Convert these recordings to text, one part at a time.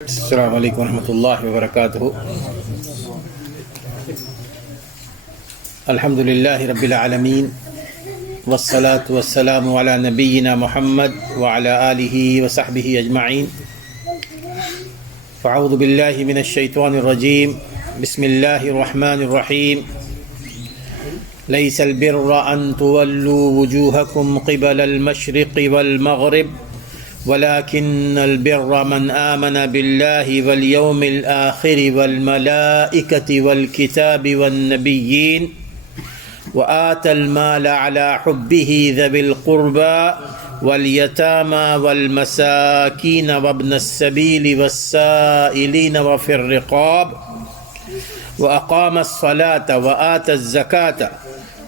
السلام علیکم ورحمۃ اللہ وبرکاتہ۔ الحمد للہ رب العالمین والصلاة والسلام علی نبینا محمد وعلی آلہ وصحبہ اجمعین۔ فاعوذ باللہ من الشیطان الرجیم، بسم اللہ الرحمن الرحیم۔ لیس البر ان تولوا وجوہکم قبل المشرق والمغرب ولكن البر من آمن بالله واليوم الآخر والملائكة والكتاب والنبيين وآتى المال على حبه ذوي القربى واليتامى والمساكين وابن السبيل والسائلين وفي الرقاب وأقام الصلاة وآتى الزكاة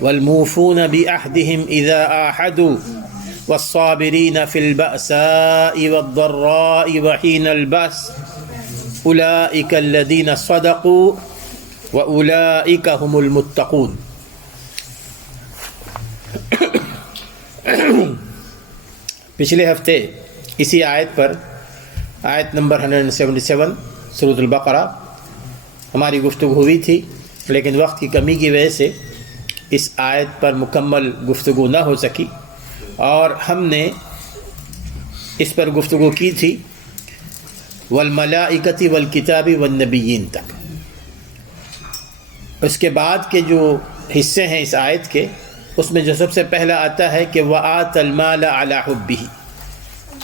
والموفون بعهدهم إذا عاهدوا والصابرين في البأساء والضراء وحين البأس أولئك الذين صدقوا وأولئك هم المتقون۔ پچھلے ہفتے اسی آیت پر، آیت نمبر 177 سورۃ البقرہ، ہماری گفتگو ہوئی تھی، لیکن وقت کی کمی کی وجہ سے اس آیت پر مکمل گفتگو نہ ہو سکی، اور ہم نے اس پر گفتگو کی تھی والملائکۃ والکتاب والنبیین تک۔ اس کے بعد کے جو حصے ہیں اس آیت کے، اس میں جو سب سے پہلا آتا ہے کہ وَآتَى الْمَالَ عَلَى حُبِّهِ۔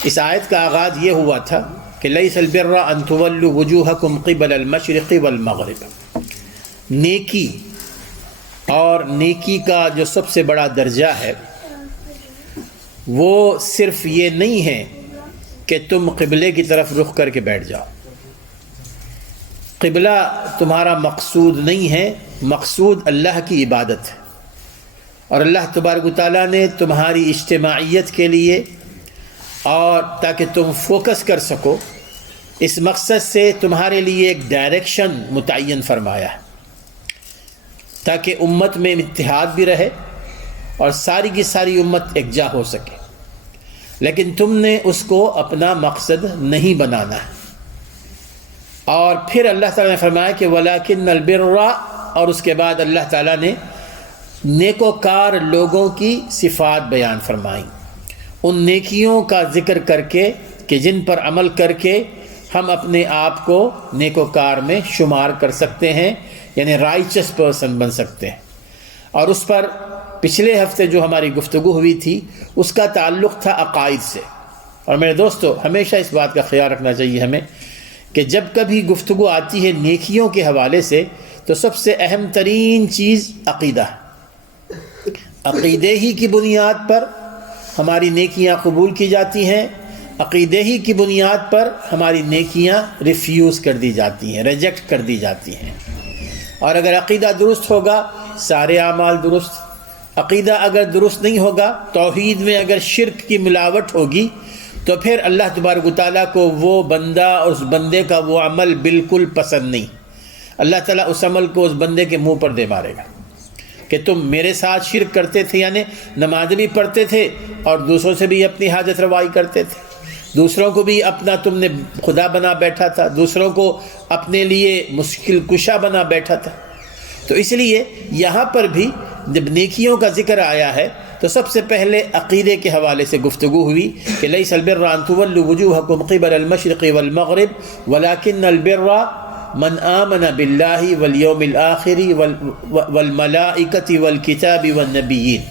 اس آیت کا آغاز یہ ہوا تھا کہ لَيْسَ الْبِرَّ أَن تُوَلُّوا وُجُوهَكُمْ قِبَلَ الْمَشْرِقِ وَالْمَغْرِبِ۔ نیکی اور نیکی کا جو سب سے بڑا درجہ ہے وہ صرف یہ نہیں ہے کہ تم قبلے کی طرف رخ کر کے بیٹھ جاؤ۔ قبلہ تمہارا مقصود نہیں ہے، مقصود اللہ کی عبادت ہے، اور اللہ تبارک و تعالیٰ نے تمہاری اجتماعیت کے لیے اور تاکہ تم فوکس کر سکو، اس مقصد سے تمہارے لیے ایک ڈائریکشن متعین فرمایا ہے تاکہ امت میں اتحاد بھی رہے اور ساری کی ساری امت یکجا ہو سکے، لیکن تم نے اس کو اپنا مقصد نہیں بنانا ہے۔ اور پھر اللہ تعالیٰ نے فرمایا کہ وَلَكِنَّ الْبِرَّ، اور اس کے بعد اللہ تعالیٰ نے نیکوکار لوگوں کی صفات بیان فرمائیں، ان نیکیوں کا ذکر کر کے کہ جن پر عمل کر کے ہم اپنے آپ کو نیکوکار میں شمار کر سکتے ہیں، یعنی رائچس پرسن بن سکتے ہیں۔ اور اس پر پچھلے ہفتے جو ہماری گفتگو ہوئی تھی اس کا تعلق تھا عقائد سے۔ اور میرے دوستو، ہمیشہ اس بات کا خیال رکھنا چاہیے ہمیں کہ جب کبھی گفتگو آتی ہے نیکیوں کے حوالے سے تو سب سے اہم ترین چیز عقیدہ ہے۔ عقیدے ہی کی بنیاد پر ہماری نیکیاں قبول کی جاتی ہیں، عقیدے ہی کی بنیاد پر ہماری نیکیاں ریفیوز کر دی جاتی ہیں، ریجیکٹ کر دی جاتی ہیں۔ اور اگر عقیدہ درست ہوگا سارے اعمال درست۔ عقیدہ اگر درست نہیں ہوگا، توحید میں اگر شرک کی ملاوٹ ہوگی، تو پھر اللہ تبارک و تعالیٰ کو وہ بندہ اور اس بندے کا وہ عمل بالکل پسند نہیں۔ اللہ تعالیٰ اس عمل کو اس بندے کے منہ پر دے مارے گا کہ تم میرے ساتھ شرک کرتے تھے، یعنی نماز بھی پڑھتے تھے اور دوسروں سے بھی اپنی حاجت روائی کرتے تھے، دوسروں کو بھی اپنا تم نے خدا بنا بیٹھا تھا، دوسروں کو اپنے لیے مشکل کشا بنا بیٹھا تھا۔ تو اس لیے یہاں پر بھی جب نیکیوں کا ذکر آیا ہے تو سب سے پہلے عقیدے کے حوالے سے گفتگو ہوئی کہ لیس البر ان تولوا وجوہکم قبل المشرق والمغرب ولكن البر من آمن باللہ والیوم الآخر والملائکۃ والکتاب والنبیین۔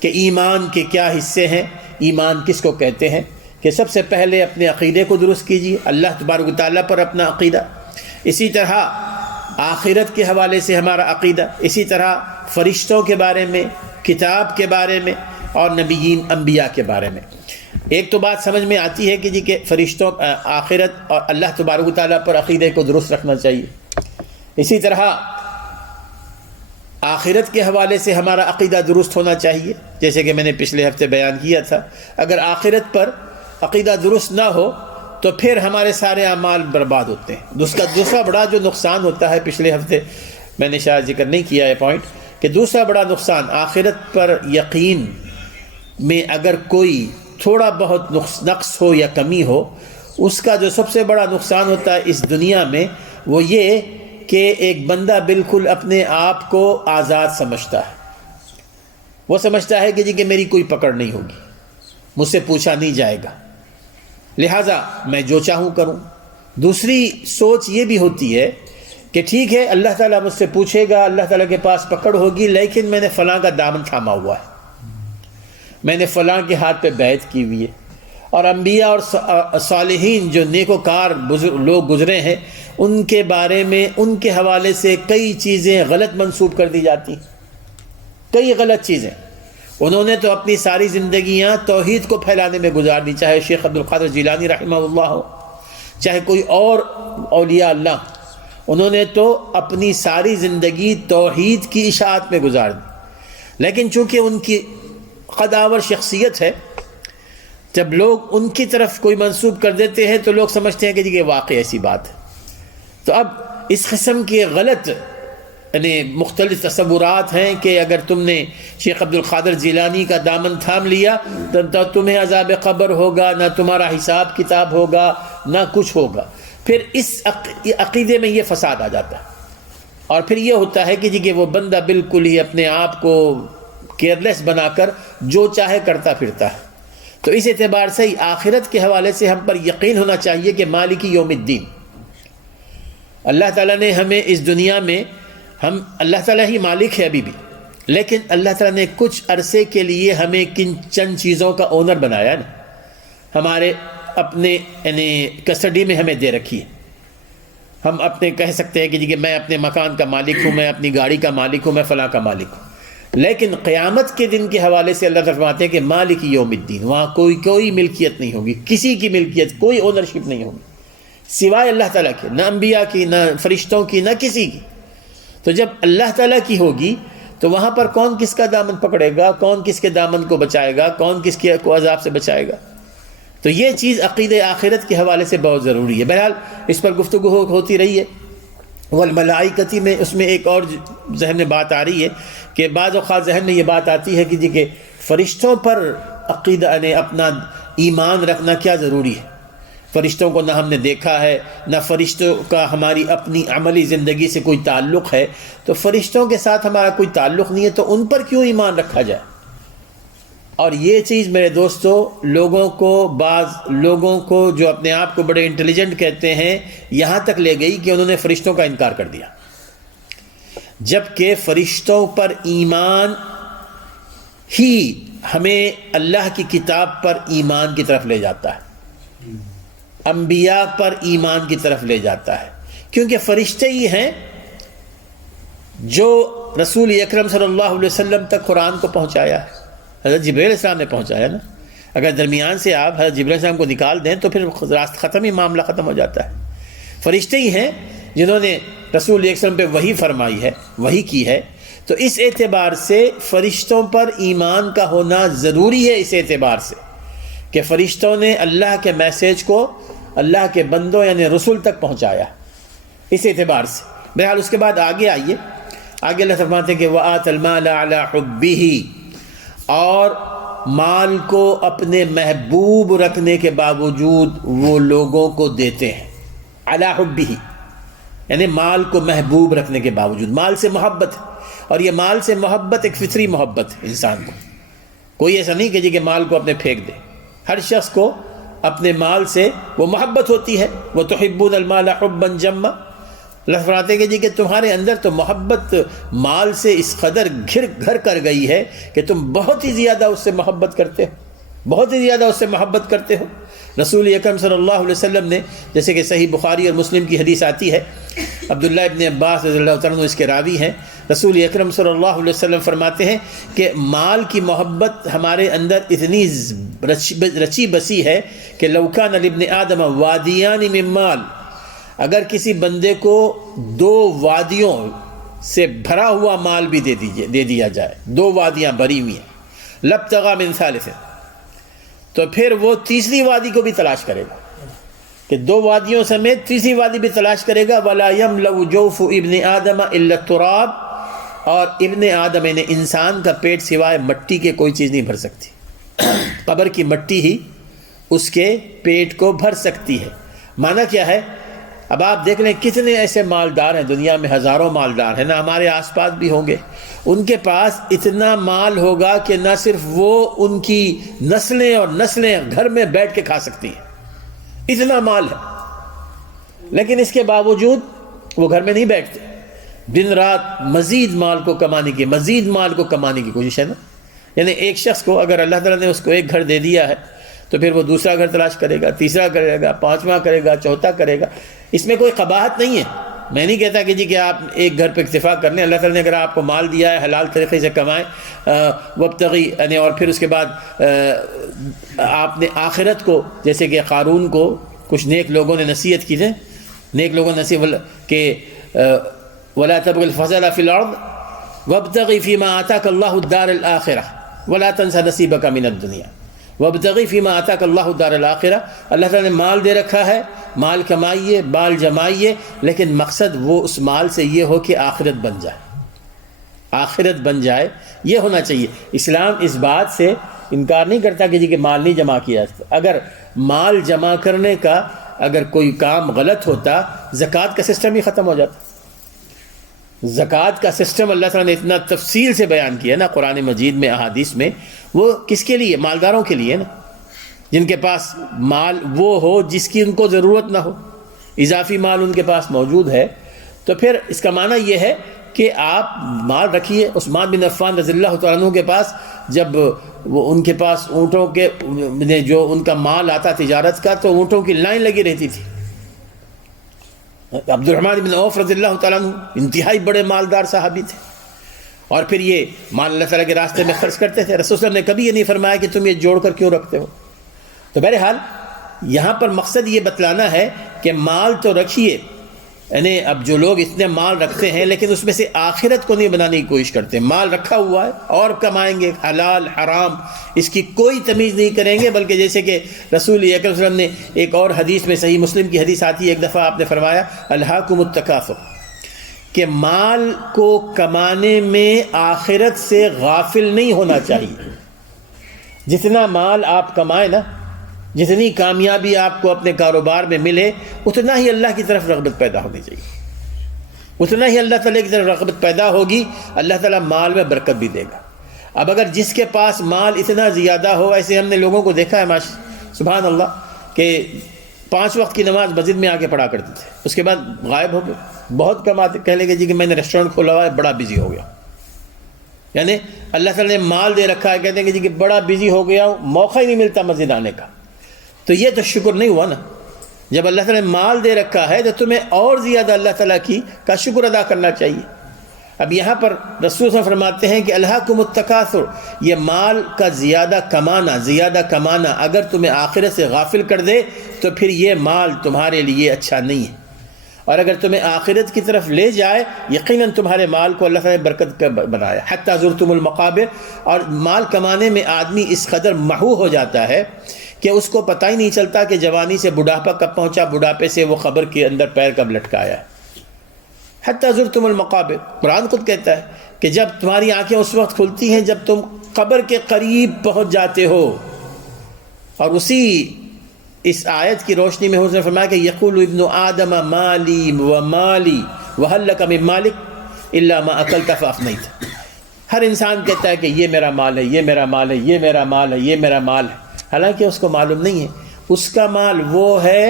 کہ ایمان کے کیا حصے ہیں، ایمان کس کو کہتے ہیں، کہ سب سے پہلے اپنے عقیدے کو درست کیجیے، اللہ تبارک و تعالیٰ پر اپنا عقیدہ، اسی طرح آخرت کے حوالے سے ہمارا عقیدہ، اسی طرح فرشتوں کے بارے میں، کتاب کے بارے میں، اور نبیین انبیاء کے بارے میں۔ ایک تو بات سمجھ میں آتی ہے کہ جی کہ فرشتوں، آخرت اور اللہ تبارک و تعالیٰ پر عقیدے کو درست رکھنا چاہیے۔ اسی طرح آخرت کے حوالے سے ہمارا عقیدہ درست ہونا چاہیے، جیسے کہ میں نے پچھلے ہفتے بیان کیا تھا، اگر آخرت پر عقیدہ درست نہ ہو تو پھر ہمارے سارے اعمال برباد ہوتے ہیں۔ اس کا دوسرا بڑا جو نقصان ہوتا ہے، پچھلے ہفتے میں نے شاید ذکر نہیں کیا ہے پوائنٹ، کہ دوسرا بڑا نقصان آخرت پر یقین میں اگر کوئی تھوڑا بہت نقص ہو یا کمی ہو، اس کا جو سب سے بڑا نقصان ہوتا ہے اس دنیا میں وہ یہ کہ ایک بندہ بالکل اپنے آپ کو آزاد سمجھتا ہے. وہ سمجھتا ہے کہ جی کہ میری کوئی پکڑ نہیں ہوگی, مجھ سے پوچھا نہیں جائے گا, لہٰذا میں جو چاہوں کروں. دوسری سوچ یہ بھی ہوتی ہے کہ ٹھیک ہے اللہ تعالیٰ مجھ سے پوچھے گا, اللہ تعالیٰ کے پاس پکڑ ہوگی, لیکن میں نے فلاں کا دامن تھاما ہوا ہے, میں نے فلاں کے ہاتھ پہ بیعت کی ہوئی ہے. اور انبیاء اور صالحین جو نیکوکار لوگ گزرے ہیں ان کے بارے میں ان کے حوالے سے کئی چیزیں غلط منسوب کر دی جاتی, کئی غلط چیزیں. انہوں نے تو اپنی ساری زندگیاں توحید کو پھیلانے میں گزار دی, چاہے شیخ عبد القادر جیلانی رحمہ اللہ ہو, چاہے کوئی اور اولیاء اللہ, انہوں نے تو اپنی ساری زندگی توحید کی اشاعت میں گزار دی. لیکن چونکہ ان کی قداور شخصیت ہے, جب لوگ ان کی طرف کوئی منسوب کر دیتے ہیں تو لوگ سمجھتے ہیں کہ یہ واقعی ایسی بات ہے. تو اب اس قسم کے غلط یعنی مختلف تصورات ہیں کہ اگر تم نے شیخ عبد القادر جیلانی کا دامن تھام لیا تو تمہیں عذاب قبر ہوگا, نہ تمہارا حساب کتاب ہوگا, نہ کچھ ہوگا. پھر اس عقیدے میں یہ فساد آ جاتا ہے, اور پھر یہ ہوتا ہے کہ جی کہ وہ بندہ بالکل ہی اپنے آپ کو کیئرلیس بنا کر جو چاہے کرتا پھرتا ہے. تو اس اعتبار سے ہی آخرت کے حوالے سے ہم پر یقین ہونا چاہیے کہ مالک یوم الدین, اللہ تعالیٰ نے ہمیں اس دنیا میں, ہم اللہ تعالیٰ ہی مالک ہے ابھی بھی, لیکن اللہ تعالیٰ نے کچھ عرصے کے لیے ہمیں چند چیزوں کا اونر بنایا نا, ہمارے اپنے یعنی کسٹڈی میں ہمیں دے رکھی ہے. ہم اپنے کہہ سکتے ہیں کہ جی کہ میں اپنے مکان کا مالک ہوں, میں اپنی گاڑی کا مالک ہوں, میں فلاں کا مالک ہوں. لیکن قیامت کے دن کے حوالے سے اللہ فرماتے ہیں کہ مالک یوم الدین, وہاں کوئی ملکیت نہیں ہوگی, کسی کی ملکیت, کوئی اونرشپ نہیں ہوگی سوائے اللہ تعالیٰ کے, نہ انبیاء کی, نہ فرشتوں کی, نہ کسی کی. تو جب اللہ تعالیٰ کی ہوگی تو وہاں پر کون کس کا دامن پکڑے گا, کون کس کے دامن کو بچائے گا, کون کس کے کو عذاب سے بچائے گا. تو یہ چیز عقید آخرت کے حوالے سے بہت ضروری ہے. بہرحال اس پر گفتگو ہوتی رہی ہے. والملائکتی میں اس میں ایک اور ذہن میں بات آ رہی ہے کہ بعض اوقات ذہن میں یہ بات آتی ہے کہ جی کہ فرشتوں پر عقیدہ نے اپنا ایمان رکھنا کیا ضروری ہے. فرشتوں کو نہ ہم نے دیکھا ہے, نہ فرشتوں کا ہماری اپنی عملی زندگی سے کوئی تعلق ہے, تو فرشتوں کے ساتھ ہمارا کوئی تعلق نہیں ہے, تو ان پر کیوں ایمان رکھا جائے. اور یہ چیز میرے دوستو بعض لوگوں کو جو اپنے آپ کو بڑے انٹیلیجنٹ کہتے ہیں یہاں تک لے گئی کہ انہوں نے فرشتوں کا انکار کر دیا, جبکہ فرشتوں پر ایمان ہی ہمیں اللہ کی کتاب پر ایمان کی طرف لے جاتا ہے, انبیاء پر ایمان کی طرف لے جاتا ہے, کیونکہ فرشتے ہی ہیں جو رسول اکرم صلی اللہ علیہ وسلم تک قرآن کو پہنچایا ہے. حضرت جبرائیل علیہ السلام نے پہنچایا نا. اگر درمیان سے آپ حضرت جبرائیل علیہ السلام کو نکال دیں تو پھر راست ختم ہی, معاملہ ختم ہو جاتا ہے. فرشتے ہی ہیں جنہوں نے رسول علیہ السلام پہ وحی فرمائی ہے, وحی کی ہے. تو اس اعتبار سے فرشتوں پر ایمان کا ہونا ضروری ہے, اس اعتبار سے کہ فرشتوں نے اللہ کے میسیج کو اللہ کے بندوں یعنی رسول تک پہنچایا, اس اعتبار سے. بہرحال اس کے بعد آگے آئیے, آگے اللہ فرماتے ہیں کہ وَآتَ الْمَالَ عَلَىٰ حُبِّهِ, اور مال کو اپنے محبوب رکھنے کے باوجود وہ لوگوں کو دیتے ہیں. عَلَىٰ حُبِّهِ یعنی مال کو محبوب رکھنے کے باوجود, مال سے محبت ہے, اور یہ مال سے محبت ایک فطری محبت ہے انسان کو. کوئی ایسا نہیں کہ جی کہ مال کو اپنے پھینک دے. ہر شخص کو اپنے مال سے وہ محبت ہوتی ہے. وَتُحِبُّونَ الْمَالَ حُبًّا جَمًّا, اللہ فرماتے ہیں کہ جی کہ تمہارے اندر تو محبت مال سے اس قدر گھر کر گئی ہے کہ تم بہت ہی زیادہ اس سے محبت کرتے ہو, بہت ہی زیادہ اس سے محبت کرتے ہو. رسول اکرم صلی اللہ علیہ وسلم نے, جیسے کہ صحیح بخاری اور مسلم کی حدیث آتی ہے, عبداللہ ابن عباس رضی اللہ تعالیٰ عنہ اس کے راوی ہیں, رسول اکرم صلی اللہ علیہ وسلم فرماتے ہیں کہ مال کی محبت ہمارے اندر اتنی رچی بسی ہے کہ لو کان لابن آدم وادیان من مال, اگر کسی بندے کو 2 وادیوں سے بھرا ہوا مال بھی دے دیا جائے, 2 وادیاں بھری ہوئی ہیں, لابتغى من ثالث, تو پھر وہ تیسری وادی کو بھی تلاش کرے گا, کہ 2 وادیوں سمیت تیسری وادی بھی تلاش کرے گا. ولا يملأ جوف ابن آدم الا التراب, اور ابن آدم یعنی انسان کا پیٹ سوائے مٹی کے کوئی چیز نہیں بھر سکتی. قبر کی مٹی ہی اس کے پیٹ کو بھر سکتی ہے. معنی کیا ہے؟ اب آپ دیکھ لیں کتنے ایسے مالدار ہیں دنیا میں، ہزاروں مالدار ہیں، نہ ہمارے آس پاس بھی ہوں گے، ان کے پاس اتنا مال ہوگا کہ نہ صرف وہ ان کی نسلیں اور نسلیں گھر میں بیٹھ کے کھا سکتی ہیں، اتنا مال ہے، لیکن اس کے باوجود وہ گھر میں نہیں بیٹھتے، دن رات مزید مال کو کمانے کی، مزید مال کو کمانے کی کوشش ہے نا۔ یعنی ایک شخص کو اگر اللہ تعالیٰ نے اس کو ایک گھر دے دیا ہے تو پھر وہ دوسرا گھر تلاش کرے گا، تیسرا کرے گا، پانچواں کرے گا، چوتھا کرے گا۔ اس میں کوئی قباحت نہیں ہے، میں نہیں کہتا کہ جی کہ آپ ایک گھر پہ اکتفا کر لیں۔ اللہ تعالیٰ نے اگر آپ کو مال دیا ہے حلال طریقے سے کمائیں، وابتغی، یعنی اور پھر اس کے بعد آپ نے آخرت کو، جیسے کہ قارون کو کچھ نیک لوگوں نے نصیحت کی ہے، نیک لوگوں نے نصیحت کہ ولا تبغ الفساد فی الارض وابتغی فیما آتاک اللہ الدار الآخرہ ولا تنس نصیبک من الدنیا وابتغی فیما آتاک اللہ الدار الآخرہ۔ اللہ تعالیٰ نے مال دے رکھا ہے، مال کمائیے، مال جمائیے، لیکن مقصد وہ اس مال سے یہ ہو کہ آخرت بن جائے، آخرت بن جائے، یہ ہونا چاہیے۔ اسلام اس بات سے انکار نہیں کرتا کہ جی کہ مال نہیں جمع کیا جاتا۔ اگر مال جمع کرنے کا اگر کوئی کام غلط ہوتا، زکوٰۃ کا سسٹم ہی ختم ہو جاتا۔ زکوٰۃ کا سسٹم اللہ تعالیٰ نے اتنا تفصیل سے بیان کیا نا قرآن مجید میں، احادیث میں، وہ کس کے لیے؟ مالداروں کے لیے نا، جن کے پاس مال وہ ہو جس کی ان کو ضرورت نہ ہو، اضافی مال ان کے پاس موجود ہے۔ تو پھر اس کا معنی یہ ہے کہ آپ مال رکھیے۔ عثمان بن عفان رضی اللہ تعالیٰ عنہ کے پاس جب وہ ان کے پاس اونٹوں کے جو ان کا مال آتا تجارت کا، تو اونٹوں کی لائن لگی رہتی تھی۔ عبد الرحمن بن عوف رضی اللہ تعالیٰ عنہ انتہائی بڑے مالدار صحابی تھے، اور پھر یہ مال اللہ تعالیٰ کے راستے میں خرچ کرتے تھے۔ رسول اللہ نے کبھی یہ نہیں فرمایا کہ تم یہ جوڑ کر کیوں رکھتے ہو۔ تو بہرحال یہاں پر مقصد یہ بتلانا ہے کہ مال تو رکھیے، یعنی اب جو لوگ اتنے مال رکھتے ہیں لیکن اس میں سے آخرت کو نہیں بنانے کی کوشش کرتے، مال رکھا ہوا ہے اور کمائیں گے، حلال حرام اس کی کوئی تمیز نہیں کریں گے، بلکہ جیسے کہ رسول اکرم صلی اللہ علیہ وسلم نے ایک اور حدیث میں، صحیح مسلم کی حدیث آتی ہے، ایک دفعہ آپ نے فرمایا الہاکم التکاثر، کہ مال کو کمانے میں آخرت سے غافل نہیں ہونا چاہیے۔ جتنا مال آپ کمائیں نا، جتنی کامیابی آپ کو اپنے کاروبار میں ملے، اتنا ہی اللہ کی طرف رغبت پیدا ہونی چاہیے، اتنا ہی اللہ تعالیٰ کی طرف رغبت پیدا ہوگی، اللہ تعالیٰ مال میں برکت بھی دے گا۔ اب اگر جس کے پاس مال اتنا زیادہ ہو، ایسے ہم نے لوگوں کو دیکھا ہے سبحان اللہ، کہ 5 وقت کی نماز مسجد میں آ کے پڑھا کرتے تھے، اس کے بعد غائب ہو گئے، بہت کماتے، کہہ لیں گے جی کہ میں نے ریسٹورینٹ کھولا ہوا ہے، بڑا بزی ہو گیا، یعنی اللہ تعالیٰ نے مال دے رکھا ہے، کہتے ہیں کہ جی کہ بڑا بزی ہو گیا ہوں، موقع ہی نہیں ملتا مسجد آنے کا۔ تو یہ تو شکر نہیں ہوا نا۔ جب اللہ تعالیٰ نے مال دے رکھا ہے تو تمہیں اور زیادہ اللہ تعالیٰ کا شکر ادا کرنا چاہیے۔ اب یہاں پر رسول صلی اللہ علیہ وسلم فرماتے ہیں کہ الہاکم التکاثر، یہ مال کا زیادہ کمانا اگر تمہیں آخرت سے غافل کر دے تو پھر یہ مال تمہارے لیے اچھا نہیں ہے، اور اگر تمہیں آخرت کی طرف لے جائے، یقیناً تمہارے مال کو اللہ تعالیٰ نے برکت کا بنایا۔ حتی زرتم المقابر، اور مال کمانے میں آدمی اس قدر محو ہو جاتا ہے کہ اس کو پتہ ہی نہیں چلتا کہ جوانی سے بڑھاپا کب پہنچا، بڑھاپے سے وہ قبر کے اندر پیر کب لٹکایا ہے۔ حتی زرتم المقابر، قرآن خود کہتا ہے کہ جب تمہاری آنکھیں اس وقت کھلتی ہیں جب تم قبر کے قریب پہنچ جاتے ہو۔ اور اس آیت کی روشنی میں حضور نے فرمایا کہ یقول ابن آدم مالی و مالی وہل لک من مالک الا ما اکلت فافنیت۔ ہر انسان کہتا ہے کہ یہ میرا مال ہے، یہ میرا مال ہے، یہ میرا مال ہے، یہ میرا مال ہے، حالانکہ اس کو معلوم نہیں ہے اس کا مال وہ ہے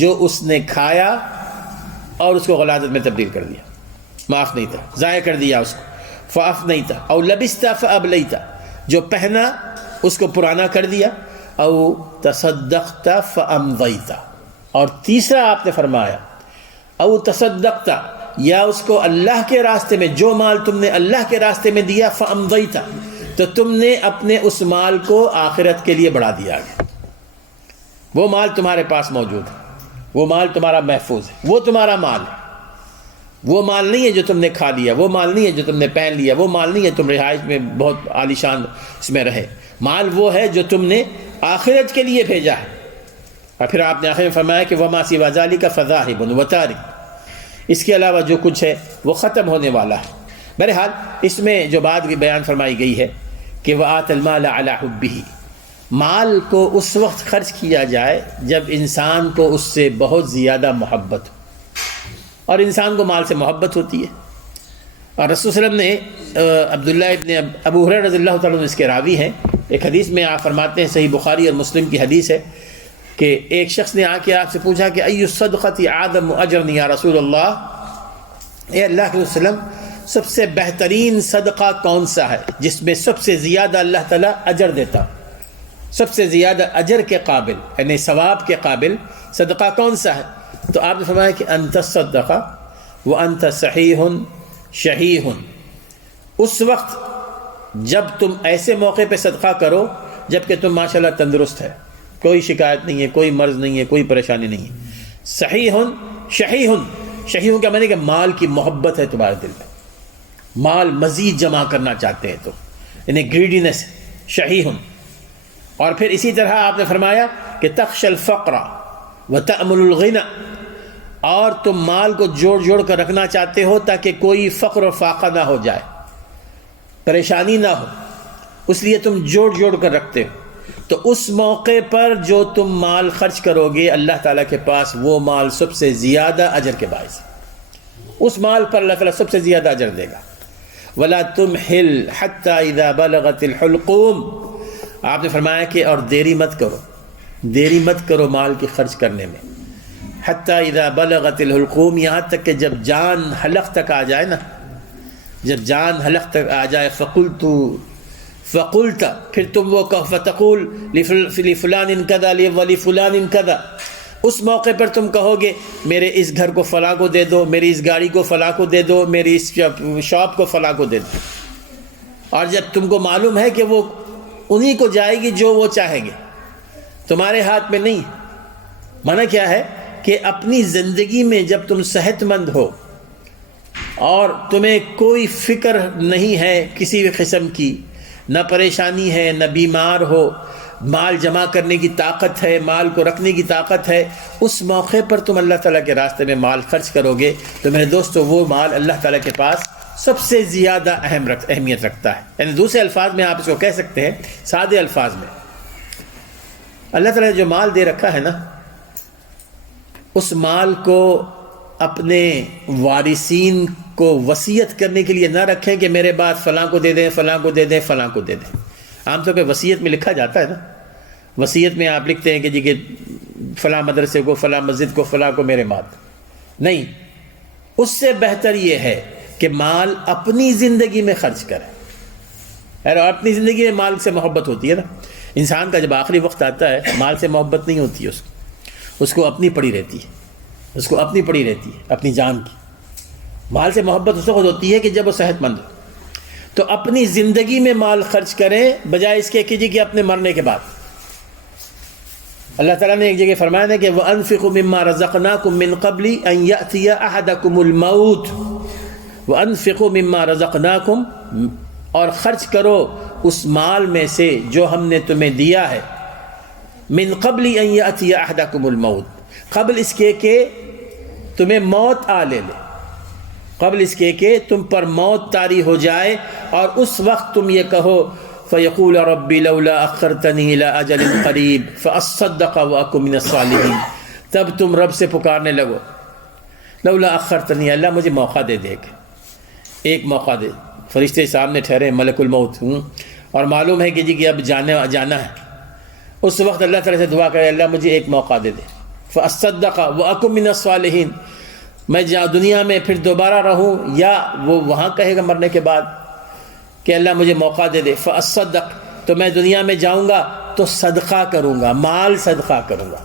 جو اس نے کھایا اور اس کو غلاظت میں تبدیل کر دیا، معاف نہیں تھا، ضائع کر دیا اس کو، فافنیت او لبست فابلیت، جو پہنا اس کو پرانا کر دیا، او تصدقت فامضیت، اور تیسرا آپ نے فرمایا او تصدقت، یا اس کو اللہ کے راستے میں، جو مال تم نے اللہ کے راستے میں دیا، فامضیت، تو تم نے اپنے اس مال کو آخرت کے لیے بڑھا دیا گیا، وہ مال تمہارے پاس موجود ہے، وہ مال تمہارا محفوظ ہے، وہ تمہارا مال ہے، وہ مال نہیں ہے جو تم نے کھا لیا، وہ مال نہیں ہے جو تم نے پہن لیا، وہ مال نہیں ہے تم رہائش میں بہت عالیشان اس میں رہے، مال وہ ہے جو تم نے آخرت کے لیے بھیجا ہے۔ اور پھر آپ نے آخر میں فرمایا کہ وما سوى ذلك فذاهب وتارك، اس کے علاوہ جو کچھ ہے وہ ختم ہونے والا ہے۔ بہرحال اس میں جو بات بھی بیان فرمائی گئی ہے کہ وآت المال علی حبہ، مال کو اس وقت خرچ کیا جائے جب انسان کو اس سے بہت زیادہ محبت ہو، اور انسان کو مال سے محبت ہوتی ہے۔ اور رسول صلی اللہ علیہ وسلم نے عبداللہ ابن ابو ہریرہ رضی اللہ تعالیٰ عنہ اس کے راوی ہیں، ایک حدیث میں آپ فرماتے ہیں، صحیح بخاری اور مسلم کی حدیث ہے، کہ ایک شخص نے آ کے آپ سے پوچھا کہ ای الصدقۃ اعظم اجرا یا رسول اللہ، اے اللہ کے وسلم سب سے بہترین صدقہ کون سا ہے جس میں سب سے زیادہ اللہ تعالیٰ اجر دیتا، سب سے زیادہ اجر کے قابل یعنی ثواب کے قابل صدقہ کون سا ہے؟ تو آپ نے فرمایا کہ انت تصدق وانت صحیح شحیح، اس وقت جب تم ایسے موقع پہ صدقہ کرو جب کہ تم ماشاءاللہ تندرست ہے، کوئی شکایت نہیں ہے، کوئی مرض نہیں ہے، کوئی پریشانی نہیں ہے۔ صحیح شحیح، شحیح کا معنی کہ مال کی محبت ہے تمہارے دل میں، مال مزید جمع کرنا چاہتے ہیں تو یعنی گریڈینس، شحیح۔ اور پھر اسی طرح آپ نے فرمایا کہ تخشى الفقر وتأمل الغنى، اور تم مال کو جوڑ جوڑ کر رکھنا چاہتے ہو تاکہ کوئی فقر و فاقہ نہ ہو جائے، پریشانی نہ ہو، اس لیے تم جوڑ جوڑ کر رکھتے ہو۔ تو اس موقع پر جو تم مال خرچ کرو گے اللہ تعالیٰ کے پاس وہ مال سب سے زیادہ اجر کے باعث، اس مال پر اللہ تعالیٰ سب سے زیادہ اجر دے گا۔ وَلَا تُمْحِلْ حَتَّى إِذَا بَلَغَتِ الْحُلْقُومِ، آپ نے فرمایا کہ اور دیری مت کرو، دیری مت کرو مال کی خرچ کرنے میں، حَتَّى إِذَا بَلَغَتِ الْحُلْقُومِ، یہاں تک کہ جب جان حلق تک آ جائے نا، جب جان حلق تک آ جائے، فقلت، پھر تم وہ کہو، فتقول لفلان کذا ولفلان کذا، اس موقع پر تم کہو گے میرے اس گھر کو فلاں کو دے دو، میری اس گاڑی کو فلاں کو دے دو، میری اس شاپ کو فلاں کو دے دو، اور جب تم کو معلوم ہے کہ وہ انہی کو جائے گی جو وہ چاہیں گے، تمہارے ہاتھ میں نہیں۔ معنی کیا ہے کہ اپنی زندگی میں جب تم صحت مند ہو اور تمہیں کوئی فکر نہیں ہے کسی بھی قسم کی، نہ پریشانی ہے، نہ بیمار ہو، مال جمع کرنے کی طاقت ہے، مال کو رکھنے کی طاقت ہے، اس موقع پر تم اللہ تعالیٰ کے راستے میں مال خرچ کرو گے تو میرے دوستو وہ مال اللہ تعالیٰ کے پاس سب سے زیادہ اہمیت رکھتا ہے۔ یعنی دوسرے الفاظ میں آپ اس کو کہہ سکتے ہیں، سادے الفاظ میں، اللہ تعالیٰ نے جو مال دے رکھا ہے نا، اس مال کو اپنے وارثین کو وصیت کرنے کے لیے نہ رکھیں کہ میرے بعد فلاں کو دے دیں، فلاں کو دے دیں، فلاں کو دے دیں۔ عام طور پہ وصیت میں لکھا جاتا ہے نا، وصیت میں آپ لکھتے ہیں کہ جی کہ فلاں مدرسے کو، فلاں مسجد کو، فلاں کو میرے بعد، نہیں، اس سے بہتر یہ ہے کہ مال اپنی زندگی میں خرچ کرے۔ اور اپنی زندگی میں مال سے محبت ہوتی ہے نا، انسان کا جب آخری وقت آتا ہے مال سے محبت نہیں ہوتی ہے، اس کو اپنی پڑی رہتی ہے، اس کو اپنی پڑی رہتی ہے اپنی جان کی۔ مال سے محبت اس وقت ہوتی ہے کہ جب وہ صحت مند ہو، تو اپنی زندگی میں مال خرچ کریں بجائے اس کے کیجیے کہ اپنے مرنے کے بعد۔ اللہ تعالیٰ نے ایک جگہ فرمایا ہے کہ وَأَنفِقُوا مِمَّا رَزَقْنَاكُم مِّن قَبْلِ أَن يَأْتِيَ أَحَدَكُمُ الْمَوْتُ وَأَنفِقُوا مِمَّا رَزَقْنَاكُم، اور خرچ کرو اس مال میں سے جو ہم نے تمہیں دیا ہے، من قبل ان یأتی احدکم الموت، قبل اس کے کہ تمہیں موت آ لے، قبل اس کے کہ تم پر موت طاری ہو جائے، اور اس وقت تم یہ کہو فیقول ربی لولا اخرتنی الی اجل قریب فاصدق واکن من الصالحین، تب تم رب سے پکارنے لگو لولا اخرتنی، اللہ مجھے موقع دے دے، ایک موقع دے۔ فرشتے سامنے ٹھہرے، ملک الموت ہوں، اور معلوم ہے کہ جی کہ اب جانا ہے، اس وقت اللہ تعالیٰ سے دعا کرے اللہ مجھے ایک موقع دے دے، فاصدق واکن من الصالحین، میں دنیا میں پھر دوبارہ رہوں، یا وہ وہاں کہے گا مرنے کے بعد کہ اللہ مجھے موقع دے دے، فاصدق، تو میں دنیا میں جاؤں گا تو صدقہ کروں گا، مال صدقہ کروں گا۔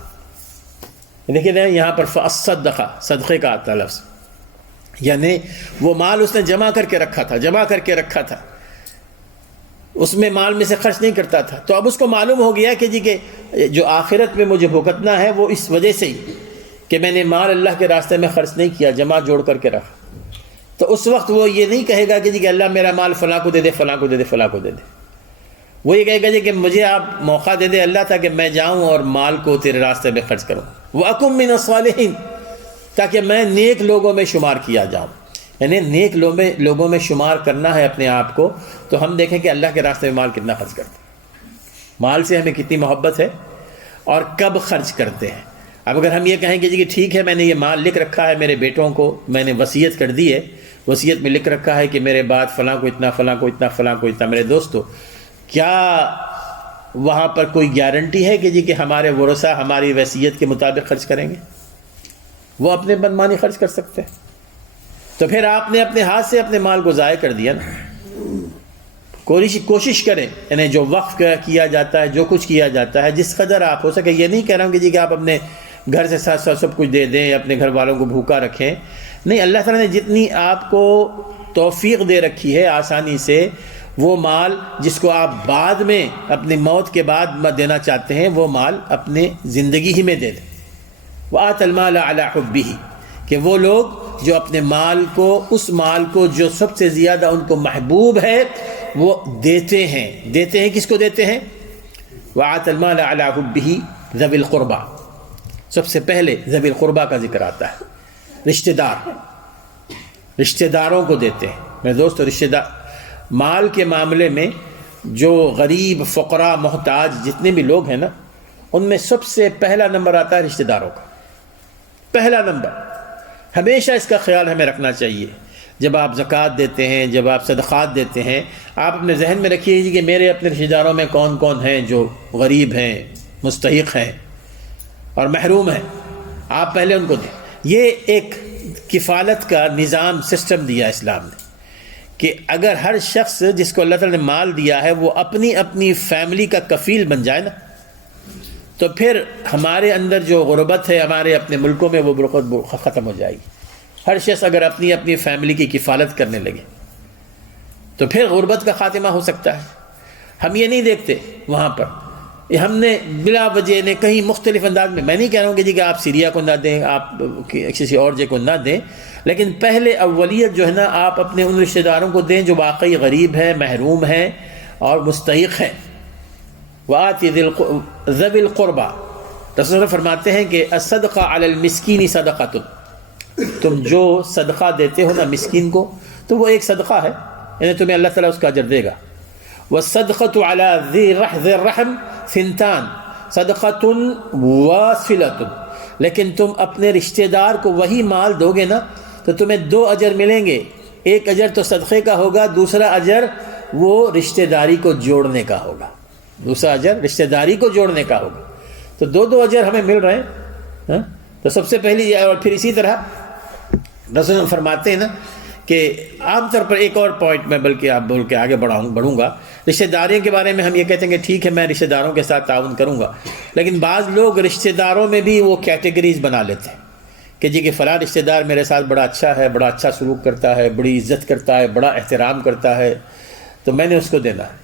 دیکھیں یہاں پر فاصدق، صدقے کا آتا لفظ، یعنی وہ مال اس نے جمع کر کے رکھا تھا، اس میں مال میں سے خرچ نہیں کرتا تھا، تو اب اس کو معلوم ہو گیا کہ جی کہ جو آخرت میں مجھے بھگتنا ہے وہ اس وجہ سے ہی کہ میں نے مال اللہ کے راستے میں خرچ نہیں کیا، جمع جوڑ کر کے رکھا، تو اس وقت وہ یہ نہیں کہے گا کہ جی کہ اللہ میرا مال فلاں کو دے دے، فلاں کو دے دے، فلاں کو دے دے، وہ یہ کہے گا جی کہ مجھے آپ موقع دے دے اللہ تاکہ میں جاؤں اور مال کو تیرے راستے میں خرچ کروں، وَأَكُن مِّنَ الصَّالِحِينَ، تاکہ میں نیک لوگوں میں شمار کیا جاؤں۔ یعنی نیک لوگوں میں شمار کرنا ہے اپنے آپ کو، تو ہم دیکھیں کہ اللہ کے راستے میں مال کتنا خرچ کرتے ہیں۔ مال سے ہمیں کتنی محبت ہے اور کب خرچ کرتے ہیں. اب اگر ہم یہ کہیں کہ جی کہ ٹھیک ہے میں نے یہ مال لکھ رکھا ہے میرے بیٹوں کو، میں نے وصیت کر دی ہے، وصیت میں لکھ رکھا ہے کہ میرے بعد فلاں کو اتنا، فلاں کو اتنا، فلاں کو اتنا. میرے دوستو، کیا وہاں پر کوئی گارنٹی ہے کہ جی کہ ہمارے ورثہ ہماری وصیت کے مطابق خرچ کریں گے؟ وہ اپنے منمانی خرچ کر سکتے ہیں. تو پھر آپ نے اپنے ہاتھ سے اپنے مال کو ضائع کر دیا نا. کوشش کریں، یعنی جو وقف کیا جاتا ہے، جو کچھ کیا جاتا ہے، جس قدر آپ ہو سکے. یہ نہیں کہہ رہا ہوں کہ جی کہ آپ اپنے گھر سے ساتھ ساتھ سب کچھ دے دیں، اپنے گھر والوں کو بھوکا رکھیں. نہیں، اللہ تعالیٰ نے جتنی آپ کو توفیق دے رکھی ہے آسانی سے، وہ مال جس کو آپ بعد میں اپنی موت کے بعد دینا چاہتے ہیں، وہ مال اپنے زندگی ہی میں دے دیں. وَآتَ الْمَالَ عَلَىٰ حُبِّهِ، کہ وہ لوگ جو اپنے مال کو، اس مال کو جو سب سے زیادہ ان کو محبوب ہے، وہ دیتے ہیں. دیتے ہیں کس کو دیتے ہیں؟ وَآتَ الْمَالَ عَلَىٰ حُبِّهِ ذَوِي الْقُرْبَىٰ. سب سے پہلے ذوی القربا کا ذکر آتا ہے. رشتہ داروں کو دیتے ہیں. میرے دوستو، رشتہ دار مال کے معاملے میں جو غریب، فقراء، محتاج جتنے بھی لوگ ہیں نا، ان میں سب سے پہلا نمبر آتا ہے رشتہ داروں کا. پہلا نمبر. ہمیشہ اس کا خیال ہمیں رکھنا چاہیے. جب آپ زکوٰۃ دیتے ہیں، جب آپ صدقات دیتے ہیں، آپ اپنے ذہن میں رکھیے کہ میرے اپنے رشتہ داروں میں کون کون ہیں جو غریب ہیں، مستحق ہیں اور محروم ہیں. آپ پہلے ان کو دیں. یہ ایک کفالت کا نظام، سسٹم دیا اسلام نے کہ اگر ہر شخص جس کو اللہ تعالیٰ نے مال دیا ہے وہ اپنی اپنی فیملی کا کفیل بن جائے نا، تو پھر ہمارے اندر جو غربت ہے ہمارے اپنے ملکوں میں، وہ غربت ختم ہو جائے گی. ہر شخص اگر اپنی اپنی فیملی کی کفالت کرنے لگے تو پھر غربت کا خاتمہ ہو سکتا ہے. ہم یہ نہیں دیکھتے وہاں پر. ہم نے بلا وجہ نے کہیں مختلف انداز میں، میں نہیں کہہ رہا ہوں کہ جی کہ آپ سیریا کو نہ دیں، آپ کسی اور جگہ کو نہ دیں، لیکن پہلے اولیت جو ہے نا، آپ اپنے ان رشتہ داروں کو دیں جو واقعی غریب ہیں، محروم ہیں اور مستحق ہیں. وآت ذوی القربیٰ. رسول فرماتے ہیں کہ الصدقہ علی المسکین صدقۃ. تم جو صدقہ دیتے ہو نا مسکین کو، تو وہ ایک صدقہ ہے، یعنی تمہیں اللہ تعالیٰ اس کا اجر دے گا. والصدقۃ علی ذی الرحم ثنتان صدقۃ واصلۃ. لیکن تم اپنے رشتہ دار کو وہی مال دو گے نا تو تمہیں 2 اجر ملیں گے. ایک اجر تو صدقے کا ہوگا، دوسرا اجر وہ رشتہ داری کو جوڑنے کا ہوگا. دوسرا اجر رشتہ داری کو جوڑنے کا ہوگا. تو 2 اجر ہمیں مل رہے ہیں. تو سب سے پہلی، اور پھر اسی طرح رسول فرماتے ہیں نا کہ عام طور پر ایک اور پوائنٹ میں بلکہ آپ بول کے آگے بڑھوں گا. رشتہ داریوں کے بارے میں ہم یہ کہتے ہیں کہ ٹھیک ہے میں رشتہ داروں کے ساتھ تعاون کروں گا، لیکن بعض لوگ رشتہ داروں میں بھی وہ کیٹیگریز بنا لیتے ہیں کہ جی کہ فلاں رشتہ دار میرے ساتھ بڑا اچھا ہے، بڑا اچھا سلوک کرتا ہے، بڑی عزت کرتا ہے، بڑا احترام کرتا ہے، تو میں نے اس کو دینا ہے.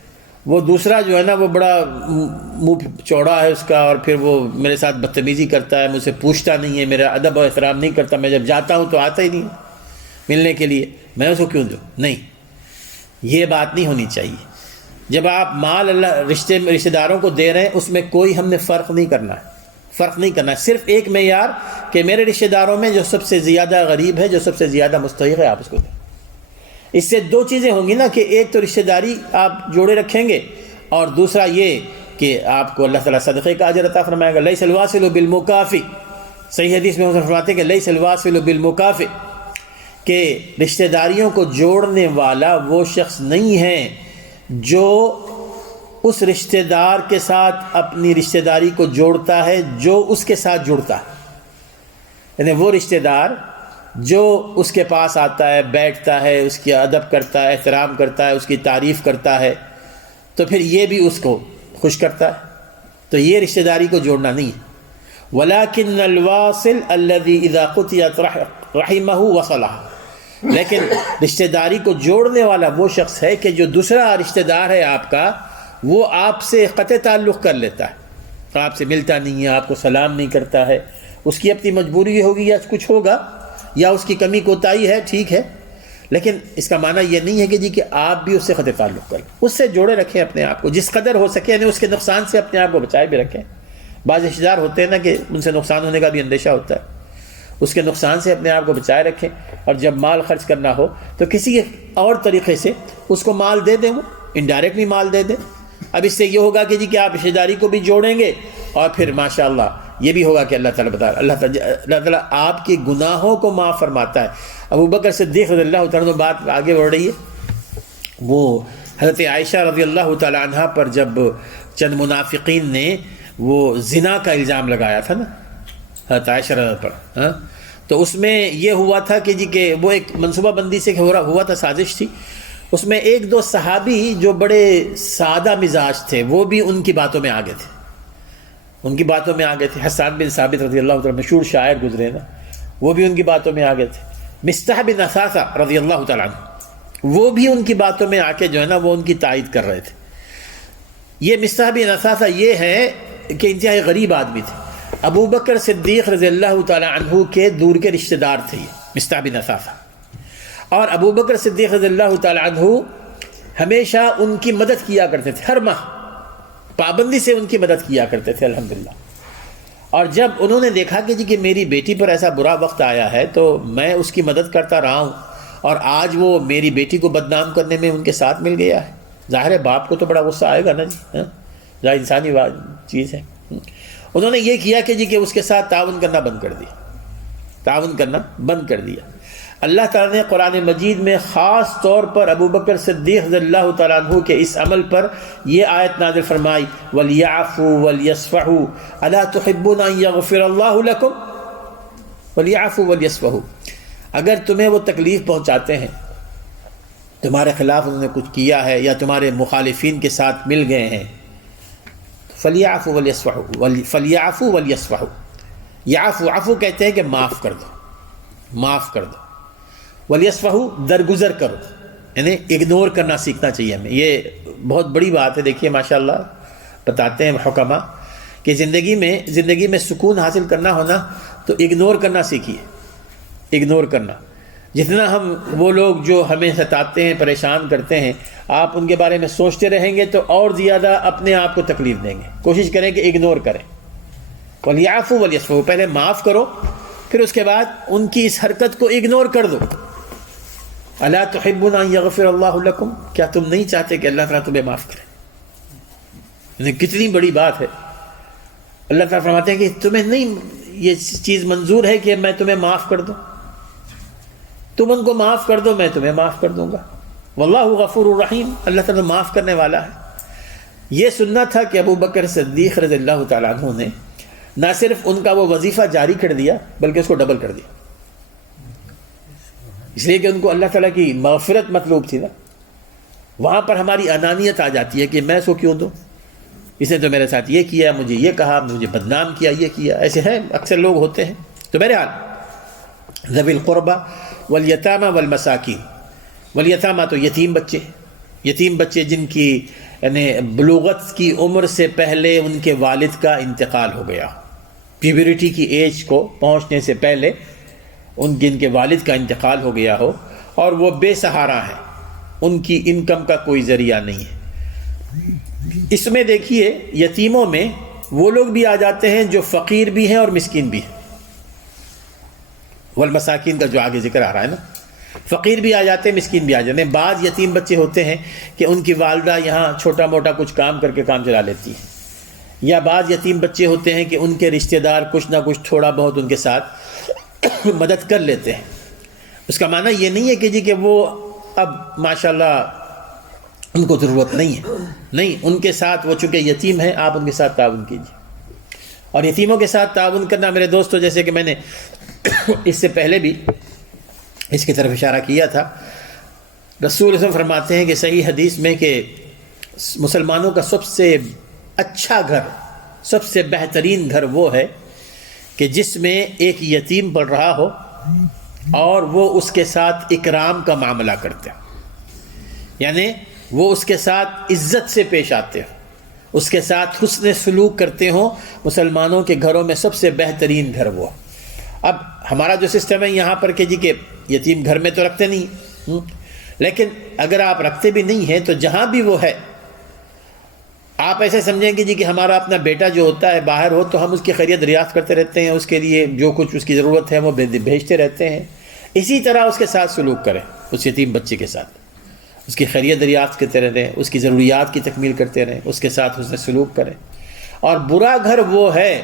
وہ دوسرا جو ہے نا، وہ بڑا منہ چوڑا ہے اس کا، اور پھر وہ میرے ساتھ بدتمیزی کرتا ہے، مجھ سے پوچھتا نہیں ہے، میرا ادب و احترام نہیں کرتا، میں جب جاتا ہوں تو آتا ہی نہیں ملنے کے لیے، میں اس کو کیوں دوں؟ نہیں، یہ بات نہیں ہونی چاہیے. جب آپ مال اللہ رشتہ داروں کو دے رہے ہیں، اس میں کوئی ہم نے فرق نہیں کرنا ہے. صرف ایک معیار کہ میرے رشتہ داروں میں جو سب سے زیادہ غریب ہے، جو سب سے زیادہ مستحق ہے، آپ اس کو دیں. اس سے 2 چیزیں ہوں گی نا، کہ ایک تو رشتہ داری آپ جوڑے رکھیں گے، اور دوسرا یہ کہ آپ کو اللہ تعالیٰ صدقے کا اجر عطا فرمائے گا. لیس الواصل بالمکافئ. صحیح حدیث میں فرماتے ہیں کہ لیس الواصل بالمکافئ، کہ رشتہ داریوں کو جوڑنے والا وہ شخص نہیں ہے جو اس رشتہ دار کے ساتھ اپنی رشتہ داری کو جوڑتا ہے جو اس کے ساتھ جڑتا ہے. یعنی وہ رشتہ دار جو اس کے پاس آتا ہے، بیٹھتا ہے، اس کی ادب کرتا ہے، احترام کرتا ہے، اس کی تعریف کرتا ہے، تو پھر یہ بھی اس کو خوش کرتا ہے. تو یہ رشتہ داری کو جوڑنا نہیں ہے. وَلَكِنَّ الْوَاصِلَ الَّذِي إِذَا قُطِعَتْ رَحِمَهُ وَصَلَهَا. لیکن رشتہ داری کو جوڑنے والا وہ شخص ہے کہ جو دوسرا رشتہ دار ہے آپ کا، وہ آپ سے قطع تعلق کر لیتا ہے، آپ سے ملتا نہیں ہے، آپ کو سلام نہیں کرتا ہے. اس کی اپنی مجبوری ہوگی یا کچھ ہوگا، یا اس کی کمی کوتاہی ہے، ٹھیک ہے، لیکن اس کا معنی یہ نہیں ہے کہ جی کہ آپ بھی اس سے قطع تعلق کریں. اس سے جوڑے رکھیں اپنے آپ کو جس قدر ہو سکے، یعنی اس کے نقصان سے اپنے آپ کو بچائے بھی رکھیں. بعض رشتہ دار ہوتے ہیں نا کہ ان سے نقصان ہونے کا بھی اندیشہ ہوتا ہے، اس کے نقصان سے اپنے آپ کو بچائے رکھیں. اور جب مال خرچ کرنا ہو تو کسی اور طریقے سے اس کو مال دے دیں، وہ انڈائریکٹلی مال دے دیں. اب اس سے یہ ہوگا کہ جی کہ آپ رشتہ داری کو بھی جوڑیں گے، اور پھر ماشاءاللہ یہ بھی ہوگا کہ اللہ تعالیٰ بتا اللہ تعالیٰ آپ کے گناہوں کو معاف فرماتا ہے۔ ابو بکر صدیق رضی اللہ تعالیٰ عنہ، بات آگے بڑھ رہی ہے، وہ حضرت عائشہ رضی اللہ تعالیٰ عنہ پر جب چند منافقین نے وہ زنا کا الزام لگایا تھا نا حضرت عائشہ رضی اللہ پر، ہاں، تو اس میں یہ ہوا تھا کہ جی کہ وہ ایک منصوبہ بندی سے ہوا تھا، سازش تھی۔ اس میں ایک دو صحابی جو بڑے سادہ مزاج تھے وہ بھی ان کی باتوں میں آگے تھے، ان کی باتوں میں آگے تھے۔ حسان بن ثابت رضی اللہ تعالیٰ، مشہور شاعر گزرے نا، وہ بھی ان کی باتوں میں آگے تھے۔ مصطح بن اثاثہ رضی اللہ تعالیٰ عنہ، وہ بھی ان کی باتوں میں آ کے جو ہے نا وہ ان کی تائید کر رہے تھے۔ یہ مصطح بن اثاثہ یہ ہے کہ انتہائی غریب آدمی تھے، ابو بکر صدیق رضی اللہ تعالیٰ عنہ کے دور کے رشتہ دار تھے یہ مصطح بن اثاثہ، اور ابو بکر صدیق رضی اللہ تعالیٰ عنہ ہمیشہ ان کی مدد کیا کرتے تھے، ہر ماہ پابندی سے ان کی مدد کیا کرتے تھے الحمدللہ۔ اور جب انہوں نے دیکھا کہ جی کہ میری بیٹی پر ایسا برا وقت آیا ہے تو میں اس کی مدد کرتا رہا ہوں، اور آج وہ میری بیٹی کو بدنام کرنے میں ان کے ساتھ مل گیا ہے، ظاہر ہے باپ کو تو بڑا غصہ آئے گا نا جی، ظاہر انسانی چیز ہے۔ انہوں نے یہ کیا کہ جی کہ اس کے ساتھ تعاون کرنا بند کر دیا، تعاون کرنا بند کر دیا۔ اللہ تعالیٰ نے قرآن مجید میں خاص طور پر ابو بکر صدیق رضی اللہ تعالیٰ عنہ کے اس عمل پر یہ آیت نازل فرمائی، وَلْيَعْفُوا وَلْيَصْفَحُوا أَلَا تُحِبُّونَ أَن يَغْفِرَ اللَّهُ لَكُمْ وَلْيَعْفُوا وَلْيَصْفَحُوا۔ اگر تمہیں وہ تکلیف پہنچاتے ہیں، تمہارے خلاف انہوں نے کچھ کیا ہے یا تمہارے مخالفین کے ساتھ مل گئے ہیں، فَلْيَعْفُوا وَلْيَصْفَحُوا، فَلْيَعْفُوا وَلْيَصْفَحُوا، یعفو، عفو کہتے ہیں کہ معاف کر دو، معاف کر دو، وَلْيَصْفَحُوا درگزر کرو، یعنی اگنور کرنا سیکھنا چاہیے ہمیں۔ یہ بہت بڑی بات ہے، دیکھیے ماشاءاللہ بتاتے ہیں حکما کہ زندگی میں سکون حاصل کرنا ہونا تو اگنور کرنا سیکھیے، اگنور کرنا۔ جتنا ہم وہ لوگ جو ہمیں ستاتے ہیں، پریشان کرتے ہیں، آپ ان کے بارے میں سوچتے رہیں گے تو اور زیادہ اپنے آپ کو تکلیف دیں گے۔ کوشش کریں کہ اگنور کریں، وَلْيَعْفُوا وَلْيَصْفَحُوا، پہلے معاف کرو، پھر اس کے بعد ان کی اس حرکت کو اگنور کر دو۔ الا تحبون ان یغفر اللہ لکم، کیا تم نہیں چاہتے کہ اللہ تعالیٰ تمہیں معاف کرے؟ یعنی کتنی بڑی بات ہے۔ اللہ تعالیٰ فرماتے ہیں کہ تمہیں نہیں یہ چیز منظور ہے کہ میں تمہیں معاف کر دوں، تم ان کو معاف کر دو، میں تمہیں معاف کر دوں گا۔ واللہ غفور الرحیم، اللہ تعالیٰ معاف کرنے والا ہے۔ یہ سننا تھا کہ ابو بکر صدیق رضی اللہ تعالیٰ عنہ نے نہ صرف ان کا وہ وظیفہ جاری کر دیا بلکہ اس کو ڈبل کر دیا، اس لیے کہ ان کو اللہ تعالیٰ کی مغفرت مطلوب تھی نا۔ وہاں پر ہماری انانیت آ جاتی ہے کہ میں اس کو کیوں دوں، اس نے تو میرے ساتھ یہ کیا، مجھے یہ کہا، مجھے بدنام کیا، یہ کیا، ایسے ہیں اکثر لوگ ہوتے ہیں۔ تو بہرحال ذوی القربہ والیتامى والمساکین، والیتامى تو یتیم بچے جن کی یعنی بلوغت کی عمر سے پہلے ان کے والد کا انتقال ہو گیا، پیوبرٹی کی ایج کو پہنچنے سے پہلے جن کے والد کا انتقال ہو گیا ہو اور وہ بے سہارا ہیں، ان کی انکم کا کوئی ذریعہ نہیں ہے۔ اس میں دیکھیے یتیموں میں وہ لوگ بھی آ جاتے ہیں جو فقیر بھی ہیں اور مسکین بھی ہیں، والمساکین کا جو آگے ذکر آ رہا ہے نا، فقیر بھی آ جاتے ہیں، مسکین بھی آ جاتے ہیں۔ بعض یتیم بچے ہوتے ہیں کہ ان کی والدہ یہاں چھوٹا موٹا کچھ کام کر کے کام چلا لیتی ہے، یا بعض یتیم بچے ہوتے ہیں کہ ان کے رشتہ دار کچھ نہ کچھ تھوڑا بہت ان کے ساتھ مدد کر لیتے ہیں۔ اس کا معنی یہ نہیں ہے کہ جی کہ وہ اب ماشاءاللہ ان کو ضرورت نہیں ہے، نہیں، ان کے ساتھ وہ چونکہ یتیم ہیں، آپ ان کے ساتھ تعاون کیجیے۔ اور یتیموں کے ساتھ تعاون کرنا میرے دوستوں، جیسے کہ میں نے اس سے پہلے بھی اس کی طرف اشارہ کیا تھا، رسول اللہ صلی اللہ علیہ وسلم فرماتے ہیں کہ صحیح حدیث میں کہ مسلمانوں کا سب سے اچھا گھر، سب سے بہترین گھر وہ ہے کہ جس میں ایک یتیم پڑھ رہا ہو اور وہ اس کے ساتھ اکرام کا معاملہ کرتے ہیں، یعنی وہ اس کے ساتھ عزت سے پیش آتے ہوں، اس کے ساتھ حسن سلوک کرتے ہوں۔ مسلمانوں کے گھروں میں سب سے بہترین گھر وہ۔ اب ہمارا جو سسٹم ہے یہاں پر کہ جی کہ یتیم گھر میں تو رکھتے نہیں، لیکن اگر آپ رکھتے بھی نہیں ہیں تو جہاں بھی وہ ہے، آپ ایسے سمجھیں کہ جی کہ ہمارا اپنا بیٹا جو ہوتا ہے باہر ہو تو ہم اس کی خیریت دریافت کرتے رہتے ہیں، اس کے لیے جو کچھ اس کی ضرورت ہے وہ بھیجتے رہتے ہیں۔ اسی طرح اس کے ساتھ سلوک کریں، اس یتیم بچے کے ساتھ، اس کی خیریت دریافت کرتے رہیں، اس کی ضروریات کی تکمیل کرتے رہیں، اس کے ساتھ حسن سلوک کریں۔ اور برا گھر وہ ہے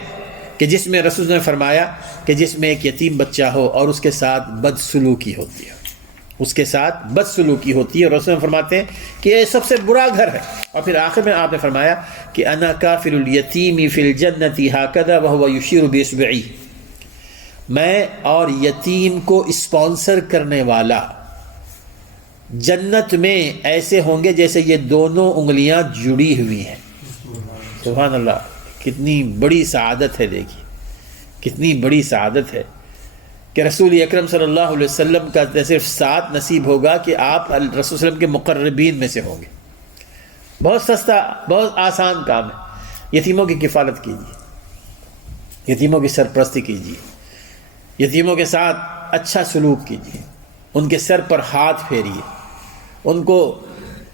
کہ جس میں رسول نے فرمایا کہ جس میں ایک یتیم بچہ ہو اور اس کے ساتھ بدسلوکی ہوتی ہے، اس کے ساتھ بدسلوکی ہوتی ہے، اور رسول فرماتے ہیں کہ یہ سب سے برا گھر ہے۔ اور پھر آخر میں آپ نے فرمایا کہ انا کافل الیتیم فی الجنۃ ھکذا وہو یشیر باصبعہ، میں اور یتیم کو اسپانسر کرنے والا جنت میں ایسے ہوں گے جیسے یہ دونوں انگلیاں جڑی ہوئی ہیں۔ سبحان اللہ، کتنی بڑی سعادت ہے، دیکھیے کتنی بڑی سعادت ہے کہ رسول اکرم صلی اللہ علیہ وسلم کا صرف ساتھ نصیب ہوگا کہ آپ رسول صلی اللہ علیہ وسلم کے مقربین میں سے ہوں گے۔ بہت سستا، بہت آسان کام ہے۔ یتیموں کی کفالت کیجیے، یتیموں کی سرپرستی کیجیے، یتیموں کے ساتھ اچھا سلوک کیجیے، ان کے سر پر ہاتھ پھیریے، ان کو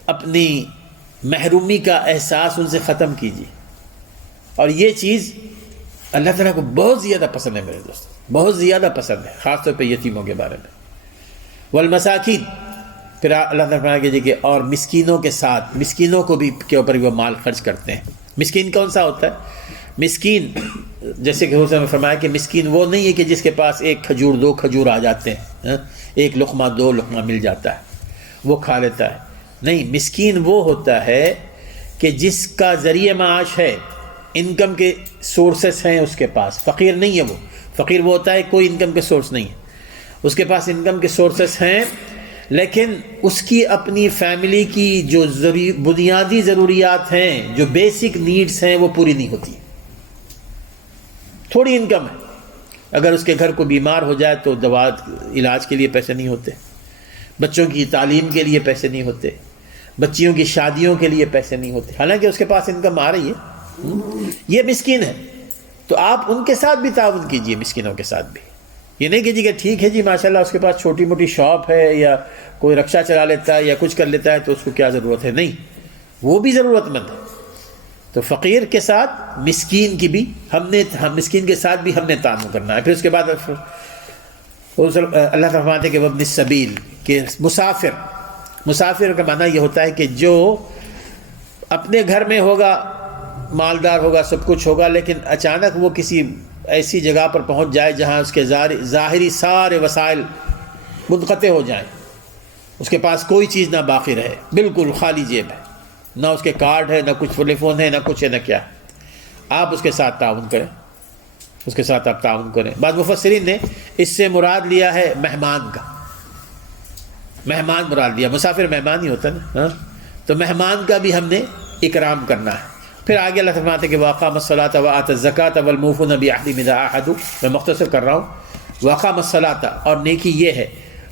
اپنی محرومی کا احساس ان سے ختم کیجیے۔ اور یہ چیز اللہ تعالیٰ کو بہت زیادہ پسند ہے میرے دوست، بہت زیادہ پسند ہے، خاص طور پہ یتیموں کے بارے میں۔ والمساکین، پھر اللہ تعالیٰ کہ اور مسکینوں کے ساتھ، مسکینوں کو بھی کے اوپر بھی وہ مال خرچ کرتے ہیں۔ مسکین کون سا ہوتا ہے؟ مسکین جیسے کہ حضور نے فرمایا کہ مسکین وہ نہیں ہے کہ جس کے پاس ایک کھجور، دو کھجور آ جاتے ہیں، ایک لقمہ دو لقمہ مل جاتا ہے وہ کھا لیتا ہے۔ نہیں، مسکین وہ ہوتا ہے کہ جس کا ذریعہ معاش ہے، انکم کے سورسز ہیں اس کے پاس۔ فقیر نہیں ہے وہ، فقیر وہ ہوتا ہے کوئی انکم کے سورس نہیں ہے، اس کے پاس انکم کے سورسز ہیں لیکن اس کی اپنی فیملی کی جو بنیادی ضروریات ہیں، جو بیسک نیڈز ہیں، وہ پوری نہیں ہوتی، تھوڑی انکم ہے۔ اگر اس کے گھر کو بیمار ہو جائے تو دوا علاج کے لیے پیسے نہیں ہوتے، بچوں کی تعلیم کے لیے پیسے نہیں ہوتے، بچیوں کی شادیوں کے لیے پیسے نہیں ہوتے، حالانکہ اس کے پاس انکم آ رہی ہے۔ یہ مسکین ہے، تو آپ ان کے ساتھ بھی تعاون کیجئے، مسکینوں کے ساتھ بھی۔ یہ نہیں کیجیے کہ ٹھیک ہے جی ماشاءاللہ اس کے پاس چھوٹی موٹی شاپ ہے یا کوئی رکشہ چلا لیتا ہے یا کچھ کر لیتا ہے تو اس کو کیا ضرورت ہے، نہیں، وہ بھی ضرورت مند ہے۔ تو فقیر کے ساتھ مسکین کی بھی ہم مسکین کے ساتھ بھی ہم نے تعاون کرنا ہے۔ پھر اس کے بعد اللہ تعالیٰ فرماتے ہیں کہ وابن السبیل، کہ مسافر کا معنی یہ ہوتا ہے کہ جو اپنے گھر میں ہوگا، مالدار ہوگا، سب کچھ ہوگا، لیکن اچانک وہ کسی ایسی جگہ پر پہنچ جائے جہاں اس کے ظاہری سارے وسائل منقطع ہو جائیں، اس کے پاس کوئی چیز نہ باقی رہے، بالکل خالی جیب ہے، نہ اس کے کارڈ ہے، نہ کچھ ٹیلی فون ہے، نہ کچھ ہے، نہ کیا، آپ اس کے ساتھ تعاون کریں، اس کے ساتھ آپ تعاون کریں۔ بعض مفسرین نے اس سے مراد لیا ہے مہمان کا، مہمان مراد لیا، مسافر مہمان ہی ہوتا ہے نا، تو مہمان کا بھی ہم نے اکرام کرنا ہے۔ پھر آگے اللہ فرماتے ہیں کہ وَأَقَامَ الصَّلَاةَ وَآتَى الزَّكَاةَ وَالْمُوفُونَ بِعَهْدِهِمْ إِذَا عَاهَدُوا، میں مختصر کر رہا ہوں۔ وَأَقَامَ الصَّلَاةَ، اور نیکی یہ ہے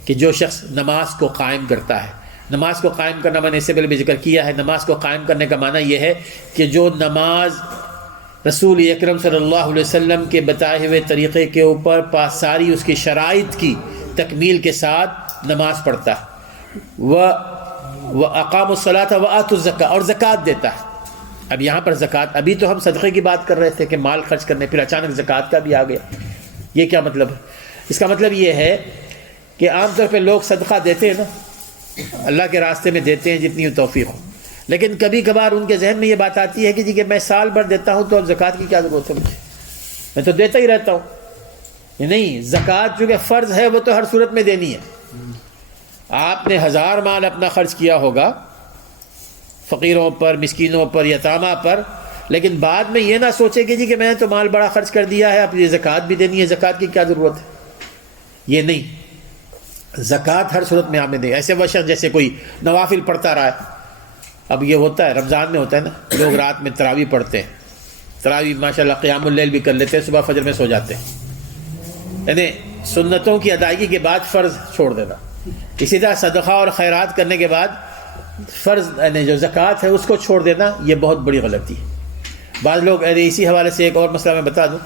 کہ جو شخص نماز کو قائم کرتا ہے۔ نماز کو قائم کرنا میں نے اس سے پہلے بھی ذکر کیا ہے، نماز کو قائم کرنے کا معنی یہ ہے کہ جو نماز رسول اکرم صلی اللہ علیہ وسلم کے بتائے ہوئے طریقے کے اوپر ساری اس کی شرائط کی تکمیل کے ساتھ نماز پڑھتا ہے، وَأَقَامُوا الصَّلَاةَ وَآتُوا الزَّكَاةَ، اور زکوٰۃ دیتا ہے۔ اب یہاں پر زکوٰۃ، ابھی تو ہم صدقے کی بات کر رہے تھے کہ مال خرچ کرنے، پھر اچانک زکوٰۃ کا بھی آ گیا۔ یہ کیا مطلب ہے؟ اس کا مطلب یہ ہے کہ عام طور پہ لوگ صدقہ دیتے ہیں نا، اللہ کے راستے میں دیتے ہیں جتنی توفیق ہو، لیکن کبھی کبھار ان کے ذہن میں یہ بات آتی ہے کہ جی کہ میں سال بھر دیتا ہوں تو اب زکوٰۃ کی کیا ضرورت ہے مجھے، میں تو دیتا ہی رہتا ہوں۔ یہ نہیں، زکوٰۃ جو کہ فرض ہے وہ تو ہر صورت میں دینی ہے۔ آپ نے 1000 مال اپنا خرچ کیا ہوگا فقیروں پر، مسکینوں پر، یتامہ پر، لیکن بعد میں یہ نہ سوچے کہ جی کہ میں نے تو مال بڑا خرچ کر دیا ہے، اب یہ زکوٰۃ بھی دینی ہے، زکوٰۃ کی کیا ضرورت ہے۔ یہ نہیں، زکوٰۃ ہر صورت میں آپ نے دے۔ ایسے وہ شخص جیسے کوئی نوافل پڑھتا رہا ہے، اب یہ ہوتا ہے رمضان میں ہوتا ہے نا، لوگ رات میں تراویح پڑھتے ہیں، تراویح ماشاءاللہ قیام اللیل بھی کر لیتے ہیں، صبح فجر میں سو جاتے ہیں، یعنی سنتوں کی ادائیگی کے بعد فرض چھوڑ دینا۔ اسی طرح صدقہ اور خیرات کرنے کے بعد فرض یعنی جو زکوٰۃ ہے اس کو چھوڑ دینا، یہ بہت بڑی غلطی ہے۔ بعض لوگ اسی حوالے سے ایک اور مسئلہ میں بتا دوں،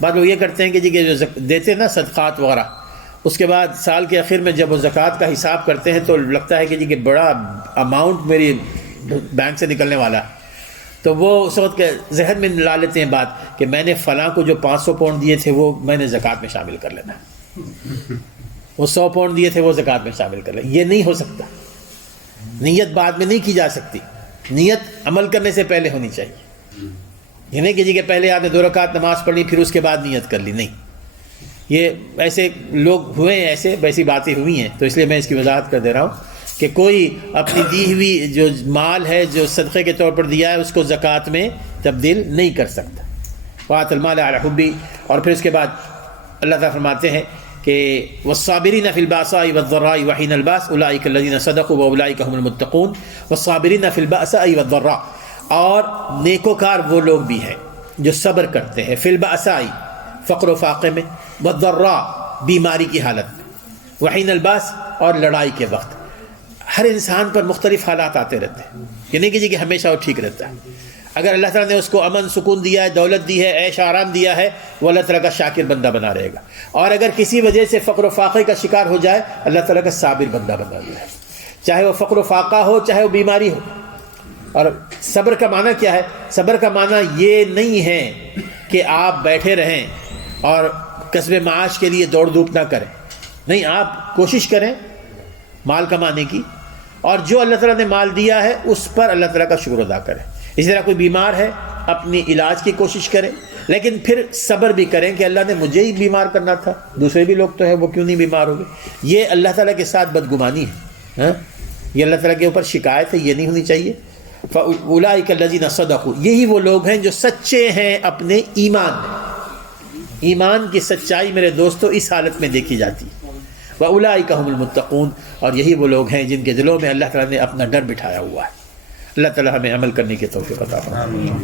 بعض لوگ یہ کرتے ہیں کہ جی کہ جو دیتے ہیں نا صدقات وغیرہ، اس کے بعد سال کے آخر میں جب وہ زکوٰۃ کا حساب کرتے ہیں تو لگتا ہے کہ جی کہ بڑا اماؤنٹ میری بینک سے نکلنے والا، تو وہ اس وقت کے ذہن میں لا لیتے ہیں بات کہ میں نے فلاں کو جو 500 پاؤنڈ دیے تھے وہ میں نے زکوٰۃ میں شامل کر لینا ہے، وہ 100 پاؤنڈ دیے تھے وہ زکوٰۃ میں شامل کر لینا۔ یہ نہیں ہو سکتا، نیت بعد میں نہیں کی جا سکتی، نیت عمل کرنے سے پہلے ہونی چاہیے. یہ نہیں کہ جی کہ پہلے آپ نے 2 رکعت نماز پڑھی پھر اس کے بعد نیت کر لی، نہیں. یہ ایسے لوگ ہوئے ہیں، ویسی باتیں ہوئی ہیں، تو اس لیے میں اس کی وضاحت کر دے رہا ہوں کہ کوئی اپنی دی ہوئی جو مال ہے جو صدقے کے طور پر دیا ہے اس کو زکوٰۃ میں تبدیل نہیں کر سکتا. وآت المال علی حبی. اور پھر اس کے بعد اللہ تعالیٰ فرماتے ہیں کہ والصابرین فی البأساء والضراء وحین الباس اولئک الذین صدقوا واولئک هم المتقون. والصابرین فی البأساء والضراء، اور نیکوکار وہ لوگ بھی ہیں جو صبر کرتے ہیں، فی البأساء فقر و فاقے میں، والضراء بیماری کی حالت میں، وحین الباس اور لڑائی کے وقت. ہر انسان پر مختلف حالات آتے رہتے ہیں، یہ نہیں کہ جی کہ ہمیشہ وہ ٹھیک رہتا ہے. اگر اللہ تعالیٰ نے اس کو امن سکون دیا ہے، دولت دی ہے، عیش آرام دیا ہے، وہ اللہ تعالیٰ کا شاکر بندہ بنا رہے گا. اور اگر کسی وجہ سے فقر و فاقے کا شکار ہو جائے، اللہ تعالیٰ کا صابر بندہ بنا دیا ہے، چاہے وہ فقر و فاقہ ہو چاہے وہ بیماری ہو. اور صبر کا معنی کیا ہے؟ صبر کا معنی یہ نہیں ہے کہ آپ بیٹھے رہیں اور کسب معاش کے لیے دوڑ دھوپ نہ کریں، نہیں، آپ کوشش کریں مال کمانے کی، اور جو اللہ تعالیٰ نے مال دیا ہے اس پر اللہ تعالیٰ کا شکر ادا کریں. اسی طرح کوئی بیمار ہے اپنی علاج کی کوشش کریں، لیکن پھر صبر بھی کریں کہ اللہ نے مجھے ہی بیمار کرنا تھا، دوسرے بھی لوگ تو ہیں وہ کیوں نہیں بیمار ہو گئے. یہ اللہ تعالیٰ کے ساتھ بدگمانی ہے، یہ اللہ تعالیٰ کے اوپر شکایت ہے، یہ نہیں ہونی چاہیے. فَأُولَٰئِكَ الَّذِينَ صَدَقُوا، یہی وہ لوگ ہیں جو سچے ہیں اپنے ایمان میں. ایمان کی سچائی میرے دوستو اس حالت میں دیکھی جاتی ہے. وَأُولَٰئِكَ هُمُ الْمُتَّقُونَ، اور یہی وہ لوگ ہیں جن کے دلوں میں اللہ تعالیٰ نے اپنا ڈر بٹھایا ہوا ہے. اللہ تعالیٰ ہمیں عمل کرنے کی توفیق عطا فرمائے.